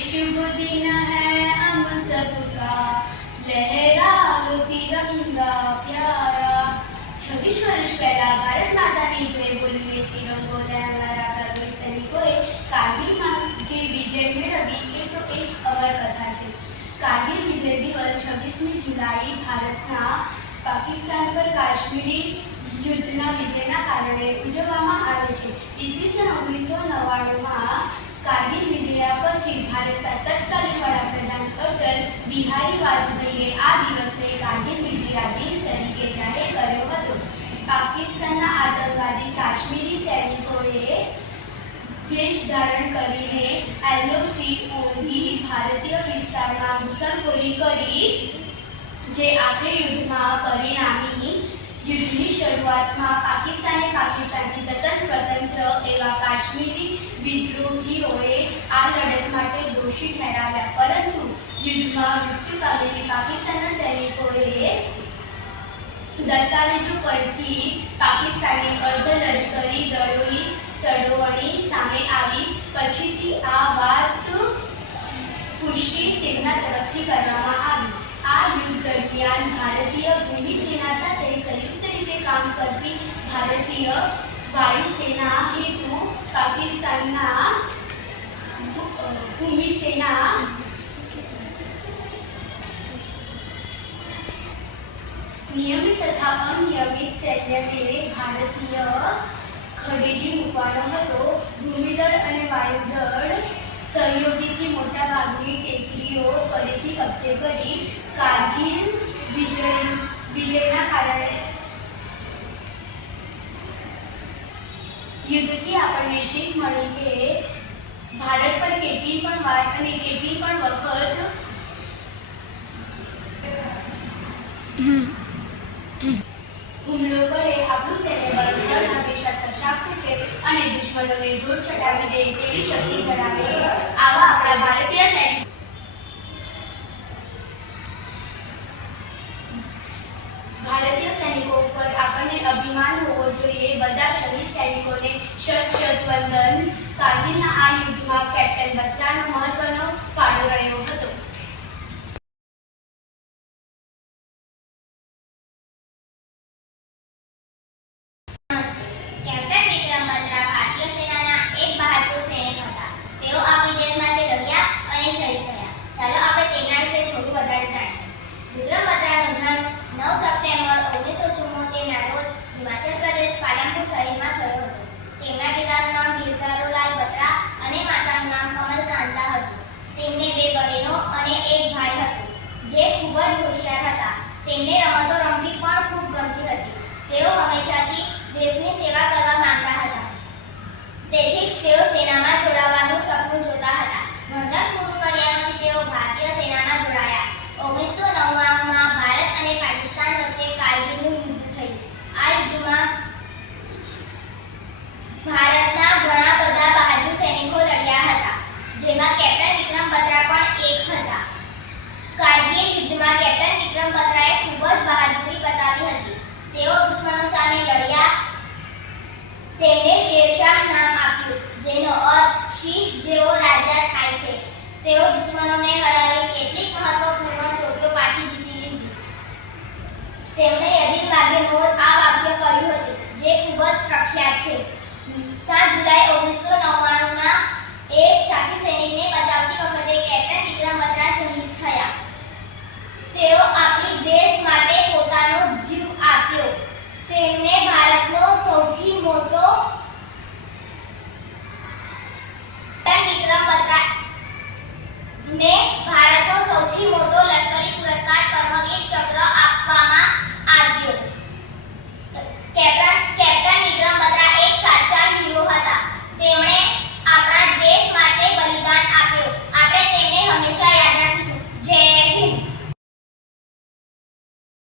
शुभ दिन है हम सबका, लहरा लो तिरंगा प्यारा। 26 વર્ષ પહેલા ભારત માતાની જય બોલીને તિરંગો લહેરાવનારા આપણા વીર સૈનિકોએ કારગિલમાં જે વિજય મેળવી એ તો એક અમર કથા છે. કારગિલ વિજય દિવસ 26મી જુલાઈ ભારતના પાકિસ્તાન પર કાશ્મીરી યુદ્ધના વિજયના કારણે ઉજવવામાં આવે છે. ઈસવીસન 1999માં કારગિલ વિજય પછી ભારતના તત્કાલીન વડાપ્રધાન અટલ બિહારી વાજપેયીએ આ દિવસને કારગિલ વિજય દિન તરીકે જાહેર કર્યો હતો. પાકિસ્તાનના આતંકવાદી કાશ્મીરી સૈનિકોએ વેશ ધારણ કરીને એલઓસી ઓળંગી ભારતીય વિસ્તારમાં ઘૂસણખોરી કરી, જે આખરે યુદ્ધમાં પરિણામી. યુદ્ધની શરૂઆતમાં પાકિસ્તાને પાકિસ્તાનથી તદ્દન સ્વતંત્ર એવા કાશ્મીરી વિદ્રોહીઓએ આ લડત માટે દોષી ઠેરાવ્યા, પરંતુ યુદ્ધમાં મૃત્યુ પામેલી પાકિસ્તાનના સૈનિકોએ દસ્તાવેજો પરથી પાકિસ્તાની અર્ધલશ્કરી દળોની સડોવણી સામે આવી. પછીથી આ વાત પુષ્ટિ તેમના તરફથી કરવામાં આવી. આ યુદ્ધ દરમિયાન ભારતીય ભૂમિ સેના સાથે સંયુક્ત રીતે કામ કરતી ભારતીય વાયુસેના હેતુ પાકિસ્તાનના ભૂમિ સેના નિયમિત તથા અનિયમિત સૈન્યને ભારતીય ખડેડી મૂકવાનો હતો. ભૂમિદળ અને વાયુદળ સહયોગીથી મોટાભાગની ટેકરીઓ ફરીથી કબજે કરી. કારગિલ વિજયના કારણે યુદ્ધથી આપણને શીખ મળી કે ભારત પર કેટલી પણ વાર અને કેટલી પણ વખત હુમલો કરે, આપણું સૈન્ય બળ હંમેશા સશક્ત છે અને દુશ્મનોને ધૂળ ચટાવી દે તેવી શક્તિ ધરાવે છે. આવા આપણા ભારતીય સૈનિકો ઉપર આપણને અભિમાન હોવો જોઈએ. બધા શહીદ સૈનિકોને શત વંદન. કારગિલના આ યુદ્ધમાં કેપ્ટન બત્રાનો મહત્વનો ફાળો રહ્યો હતો. કેપ્ટન વિક્રમ બત્રા ભારતીય સેનાના એક બહાદુર સૈનિક હતા. તેઓ આપણી દેશ માટે લડ્યા અને શહીદ થયા. ચાલો આપણે તેમના વિશે થોડું વધારે જાણીએ. વિક્રમ બત્રાનો જન્મ 9 સપ્ટેમ્બર 1974ના રોજ હિમાચલ પ્રદેશ પાલનપુર શહેરમાં થયો હતો. તેમના પિતાનું નામ ગિરધારોલાલ બત્રા અને માતાનું નામ કમલકાંતા હતું. તેમને 2 બહેનો અને 1 ભાઈ હતું, જે ખૂબ જ હોશિયાર હતા. તેમને રમતો રમવી પણ ખૂબ ગમતી હતી. તેઓ હંમેશાથી દેશની સેવા કરવા માંગતા હતા. તેથી જ તેઓ સેનામાં જોડાવાનું સપનું જોતા હતા. ભણતર પૂરું કર્યા પછી તેઓ ભારતીય સેનામાં જોડાયા. 1999માં ભારત અને પાકિસ્તાન વચ્ચે કારગિલનું યુદ્ધ થયું. આ યુદ્ધમાં ભારતના ઘણા બધા બહાદુર સૈનિકો લડ્યા હતા, જેમાં કેપ્ટન વિક્રમ બત્રા પણ એક હતા. કારગિલ યુદ્ધમાં કેપ્ટન વિક્રમ બત્રાએ ખૂબ જ બહાદુરી બતાવી હતી. તેઓ દુશ્મનો સામે લડ્યા. તેમને શેરશાહ નામ આપ્યું, જેનો અર્થ સિંહ જેવો રાજા થાય છે. તેઓ દુશ્મનોને હરાવી કેટલીક મહત્વપૂર્ણ ચોકીઓ પાછી જીતી લીધી. તેમણે યદિ માગે મોર આ વાક્ય કહ્યું હતું, જે ખૂબ જ પ્રખ્યાત છે. 7 જુલાઈ 1999ના એક સાથી સૈનિકને બચાવતી વખતે કેપ્ટન વિક્રમ બત્રા શહીદ થયા. તેઓ આપણી દેશ માટે